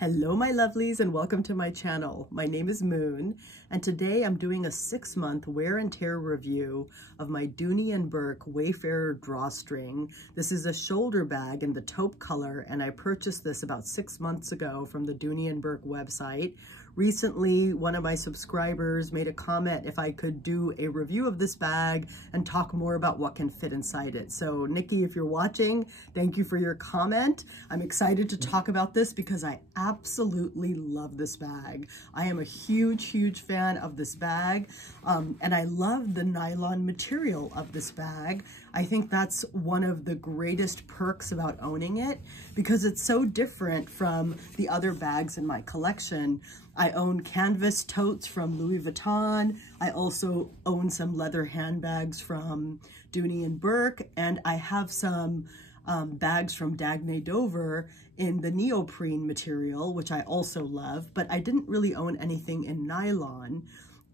Hello my lovelies and welcome to my channel. My name is Moon and today I'm doing a 6-month wear and tear review of my Dooney&bourke Wayfarer Drawstring. This is a shoulder bag in the taupe color and I purchased this about 6 months ago from the Dooney&bourke website. Recently, one of my subscribers made a comment if I could do a review of this bag and talk more about what can fit inside it. So Nikki, if you're watching, thank you for your comment. I'm excited to talk about this because I absolutely love this bag. I am a huge fan of this bag and I love the nylon material of this bag. I think that's one of the greatest perks about owning it because it's so different from the other bags in my collection. I own canvas totes from Louis Vuitton. I also own some leather handbags from Dooney&bourke, and I have some bags from Dagne Dover in the neoprene material, which I also love, but I didn't really own anything in nylon.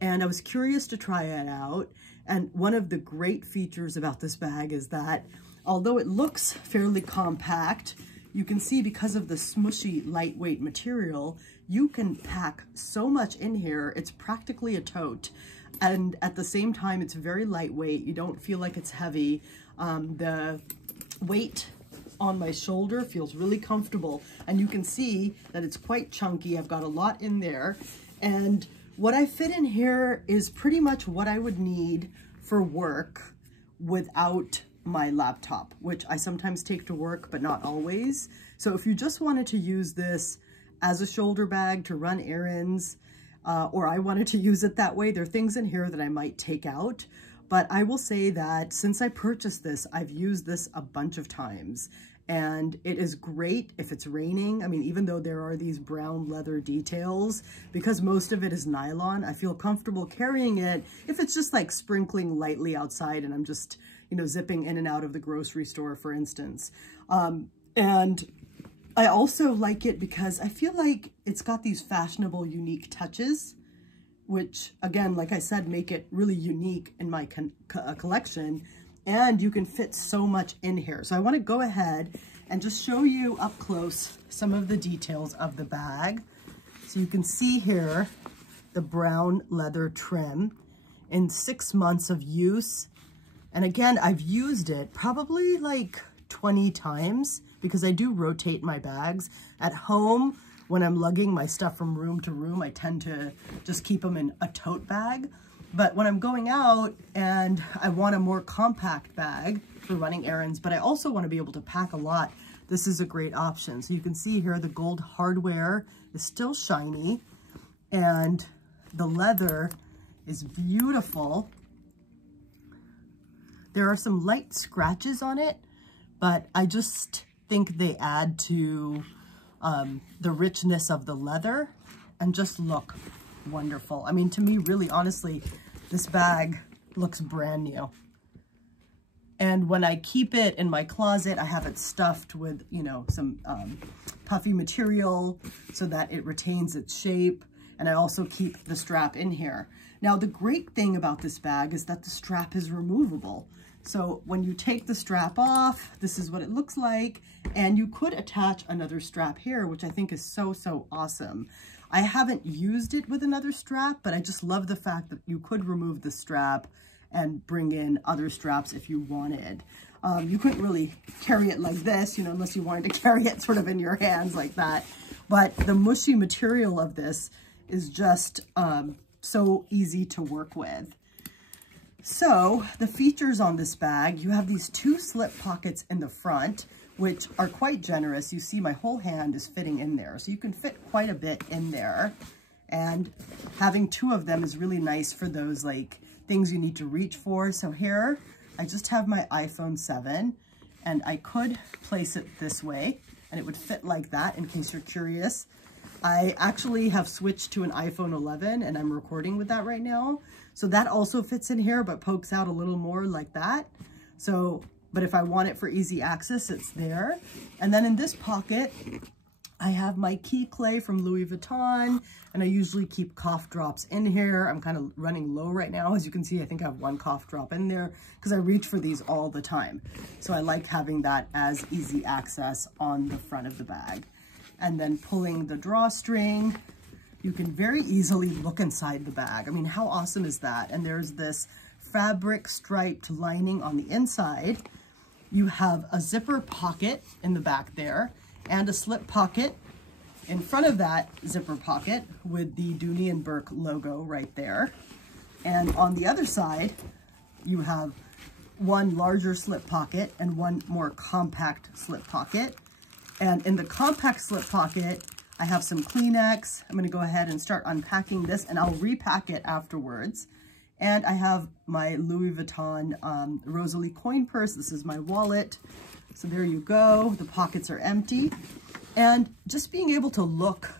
And I was curious to try it out. And one of the great features about this bag is that although it looks fairly compact, you can see because of the smushy, lightweight material, you can pack so much in here. It's practically a tote. And at the same time, it's very lightweight. You don't feel like it's heavy. The weight on my shoulder feels really comfortable. And you can see that it's quite chunky. I've got a lot in there. And what I fit in here is pretty much what I would need for work without my laptop, which I sometimes take to work, but not always. So if you just wanted to use this as a shoulder bag to run errands, or I wanted to use it that way, there are things in here that I might take out. But I will say that since I purchased this, I've used this a bunch of times. And it is great if it's raining. I mean, even though there are these brown leather details, because most of it is nylon, I feel comfortable carrying it if it's just like sprinkling lightly outside and I'm just, you know, zipping in and out of the grocery store, for instance. And I also like it because I feel like it's got these fashionable, unique touches, which again, like I said, make it really unique in my collection. And you can fit so much in here. So I want to go ahead and just show you up close some of the details of the bag. So you can see here the brown leather trim in 6 months of use. And again, I've used it probably like 20 times because I do rotate my bags. At home, when I'm lugging my stuff from room to room, I tend to just keep them in a tote bag. But when I'm going out and I want a more compact bag for running errands, but I also want to be able to pack a lot, this is a great option. So you can see here the gold hardware is still shiny and the leather is beautiful. There are some light scratches on it, but I just think they add to the richness of the leather and just look wonderful. I mean, to me, really, honestly, this bag looks brand new. And when I keep it in my closet, I have it stuffed with, you know, some puffy material so that it retains its shape. And I also keep the strap in here. Now, the great thing about this bag is that the strap is removable. So when you take the strap off, this is what it looks like. And you could attach another strap here, which I think is so awesome. I haven't used it with another strap, but I just love the fact that you could remove the strap and bring in other straps if you wanted. You couldn't really carry it like this, you know, unless you wanted to carry it sort of in your hands like that. But the mushy material of this is just so easy to work with. So the features on this bag, you have these 2 slip pockets in the front, which are quite generous. You see my whole hand is fitting in there. So you can fit quite a bit in there. And having 2 of them is really nice for those like things you need to reach for. So here, I just have my iPhone 7 and I could place it this way and it would fit like that in case you're curious. I actually have switched to an iPhone 11 and I'm recording with that right now. So that also fits in here, but pokes out a little more like that. So, but if I want it for easy access, it's there. And then in this pocket, I have my key clay from Louis Vuitton, and I usually keep cough drops in here. I'm kind of running low right now. As you can see, I think I have 1 cough drop in there because I reach for these all the time. So I like having that as easy access on the front of the bag. and then pulling the drawstring, you can very easily look inside the bag. I mean, how awesome is that? And there's this fabric striped lining on the inside. You have a zipper pocket in the back there and a slip pocket in front of that zipper pocket with the Dooney and Bourke logo right there. And on the other side, you have one larger slip pocket and one more compact slip pocket. And in the compact slip pocket, I have some Kleenex. I'm gonna go ahead and start unpacking this and I'll repack it afterwards. And I have my Louis Vuitton Rosalie coin purse. This is my wallet. So there you go. The pockets are empty. And just being able to look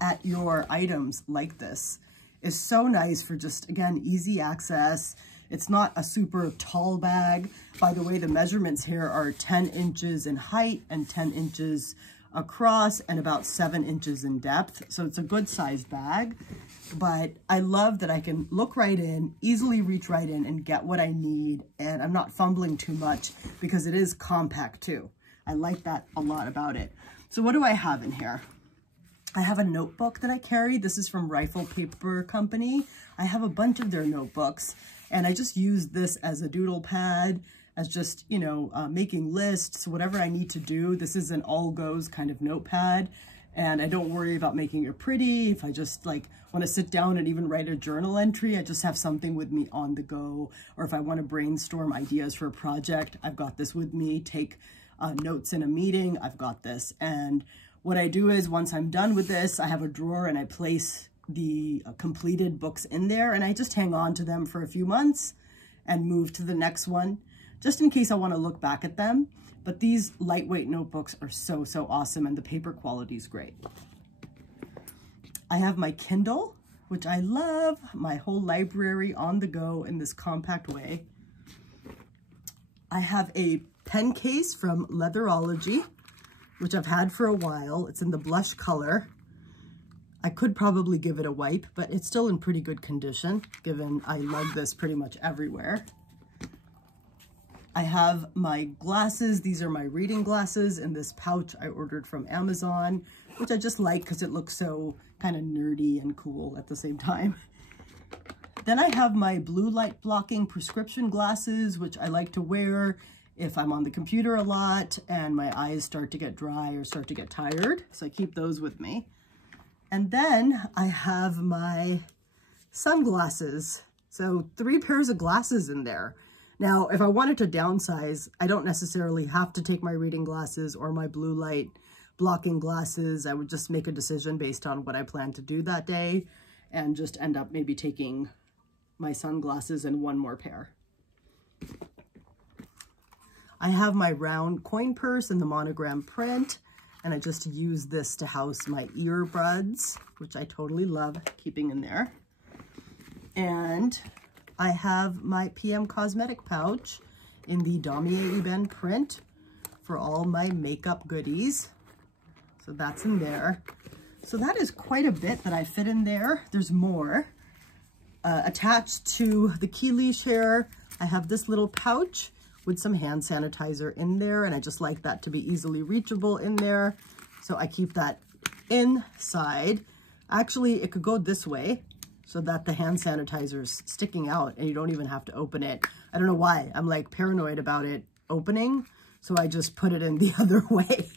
at your items like this is so nice for just, again, easy access. It's not a super tall bag. By the way, the measurements here are 10 inches in height and 10 inches across and about 7 inches in depth. So it's a good sized bag, but I love that I can look right in, easily reach right in and get what I need. And I'm not fumbling too much because it is compact too. I like that a lot about it. So what do I have in here? I have a notebook that I carry. This is from Rifle Paper Company. I have a bunch of their notebooks and I just use this as a doodle pad, as just, you know, making lists, whatever I need to do. This is an all goes kind of notepad and I don't worry about making it pretty. If I just like want to sit down and even write a journal entry, I just have something with me on the go. Or if I want to brainstorm ideas for a project, I've got this with me. Take notes in a meeting, I've got this. And what I do is once I'm done with this, I have a drawer and I place the completed books in there and I just hang on to them for a few months and move to the next one, just in case I want to look back at them. But these lightweight notebooks are so, so awesome and the paper quality is great. I have my Kindle, which I love, my whole library on the go in this compact way. I have a pen case from Leatherology, which I've had for a while. It's in the blush color. I could probably give it a wipe, but it's still in pretty good condition, given I lug this pretty much everywhere. I have my glasses. These are my reading glasses in this pouch I ordered from Amazon, which I just like because it looks so kind of nerdy and cool at the same time. Then I have my blue light blocking prescription glasses, which I like to wear if I'm on the computer a lot and my eyes start to get dry or start to get tired. So I keep those with me. And then I have my sunglasses. So 3 pairs of glasses in there. Now, if I wanted to downsize, I don't necessarily have to take my reading glasses or my blue light blocking glasses. I would just make a decision based on what I plan to do that day and just end up maybe taking my sunglasses and 1 more pair. I have my round coin purse in the monogram print, and I just use this to house my earbuds, which I totally love keeping in there. And I have my PM Cosmetic pouch in the Damier Ebene print for all my makeup goodies. So that's in there. So that is quite a bit that I fit in there. There's more. Attached to the key leash here, I have this little pouch with some hand sanitizer in there, and I just like that to be easily reachable in there. So I keep that inside. Actually, it could go this way so that the hand sanitizer is sticking out and you don't even have to open it. I don't know why. I'm like paranoid about it opening, so I just put it in the other way.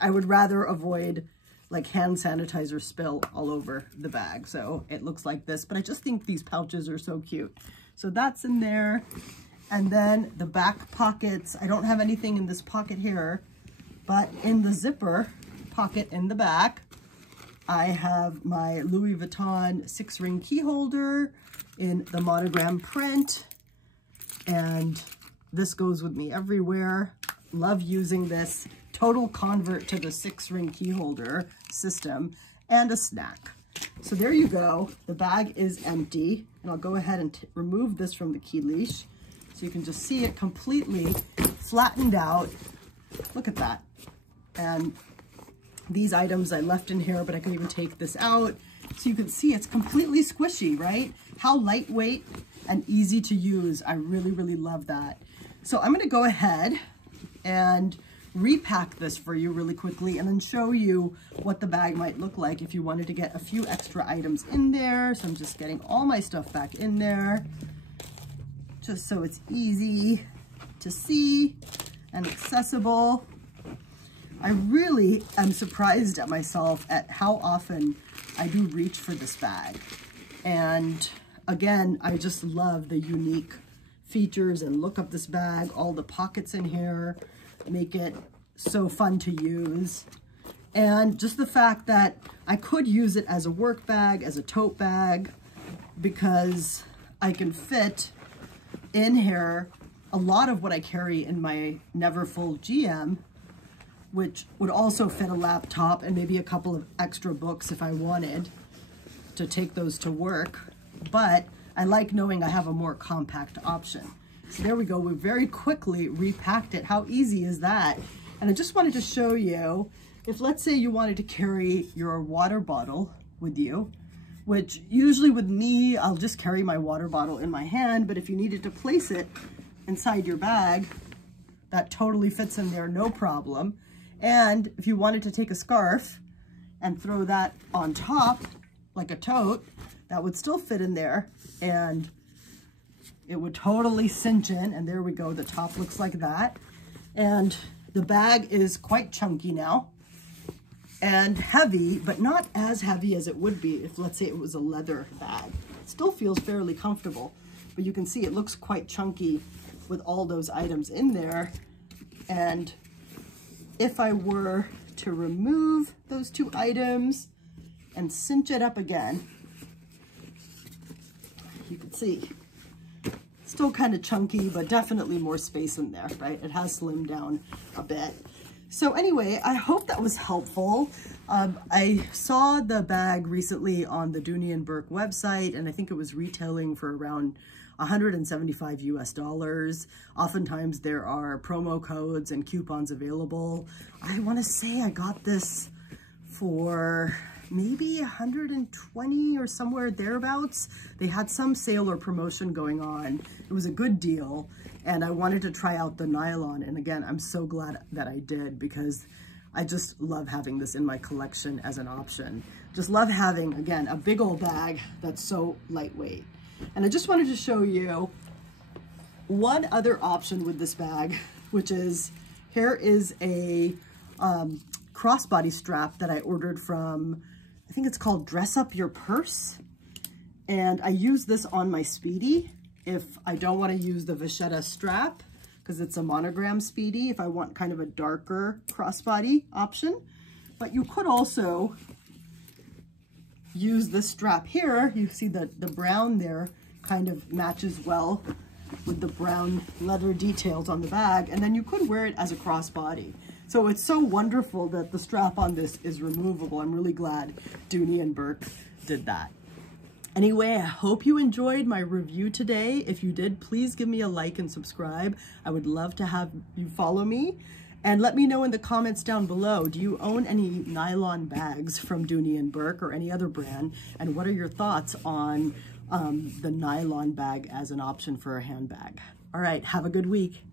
I would rather avoid like hand sanitizer spill all over the bag. So it looks like this, but I just think these pouches are so cute. So that's in there. And then the back pockets, I don't have anything in this pocket here, but in the zipper pocket in the back, I have my Louis Vuitton 6-ring key holder in the monogram print. And this goes with me everywhere. Love using this. Total convert to the 6-ring key holder system, and a snack. So there you go. The bag is empty, and I'll go ahead and remove this from the key leash so you can just see it completely flattened out. Look at that. And these items I left in here, but I can even take this out so you can see it's completely squishy, right? How lightweight and easy to use. I really, really love that. So I'm going to go ahead and repack this for you really quickly and then show you what the bag might look like if you wanted to get a few extra items in there. So I'm just getting all my stuff back in there, just so it's easy to see and accessible. I really am surprised at myself at how often I do reach for this bag. And again, I just love the unique features and look of this bag. All the pockets in here make it so fun to use. And just the fact that I could use it as a work bag, as a tote bag, because I can fit in here a lot of what I carry in my Neverfull GM, which would also fit a laptop and maybe a couple of extra books if I wanted to take those to work. But I like knowing I have a more compact option. So there we go. We very quickly repacked it. How easy is that? And I just wanted to show you, if let's say you wanted to carry your water bottle with you, which usually with me, I'll just carry my water bottle in my hand, but if you needed to place it inside your bag, that totally fits in there, no problem. And if you wanted to take a scarf and throw that on top, like a tote, that would still fit in there and it would totally cinch in. And there we go, the top looks like that. And the bag is quite chunky now and heavy, but not as heavy as it would be if, let's say, it was a leather bag. It still feels fairly comfortable, but you can see it looks quite chunky with all those items in there. And if I were to remove those two items and cinch it up again, you can see still kind of chunky, but definitely more space in there, right? It has slimmed down a bit. So anyway, I hope that was helpful. I saw the bag recently on the Dooney&bourke website, and I think it was retailing for around $175 US. Oftentimes there are promo codes and coupons available. I want to say I got this for maybe 120 or somewhere thereabouts. They had some sale or promotion going on. It was a good deal, and I wanted to try out the nylon. And again, I'm so glad that I did, because I just love having this in my collection as an option. Just love having, again, a big old bag that's so lightweight. And I just wanted to show you one other option with this bag, which is, here is a crossbody strap that I ordered from, I think it's called Dress Up Your Purse. And I use this on my Speedy if I don't want to use the vachetta strap, because it's a monogram Speedy, if I want kind of a darker crossbody option. But you could also use this strap here. You see the brown there kind of matches well with the brown leather details on the bag, and then you could wear it as a crossbody. So it's so wonderful that the strap on this is removable. I'm really glad Dooney&bourke did that. Anyway, I hope you enjoyed my review today. If you did, please give me a like and subscribe. I would love to have you follow me. And let me know in the comments down below, do you own any nylon bags from Dooney&bourke or any other brand? And what are your thoughts on the nylon bag as an option for a handbag? All right, have a good week.